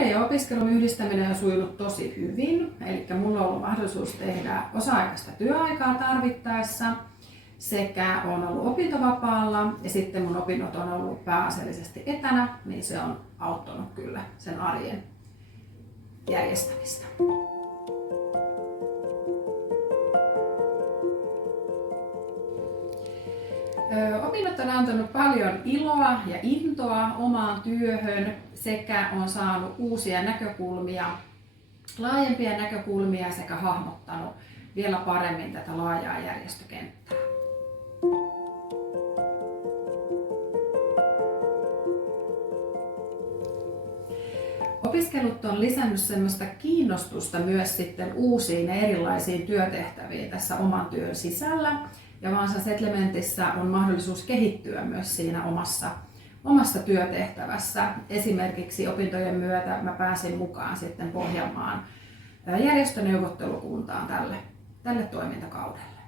Töiden ja opiskelun yhdistäminen on sujunut tosi hyvin, eli mulla on ollut mahdollisuus tehdä osa-aikaista työaikaa tarvittaessa sekä on ollut opintovapaalla ja sitten mun opinnot on ollut pääasiallisesti etänä, niin se on auttanut kyllä sen arjen järjestämistä. Opinnot on antanut paljon iloa ja intoa omaan työhön sekä on saanut uusia näkökulmia, laajempia näkökulmia sekä hahmottanut vielä paremmin tätä laajaa järjestökenttää. Opiskelut on lisännyt semmoista kiinnostusta myös sitten uusiin ja erilaisiin työtehtäviin tässä oman työn sisällä. Ja Vaasa Settlementissä on mahdollisuus kehittyä myös siinä omassa työtehtävässä. Esimerkiksi opintojen myötä mä pääsin mukaan sitten Pohjanmaan järjestöneuvottelukuntaan tälle toimintakaudelle.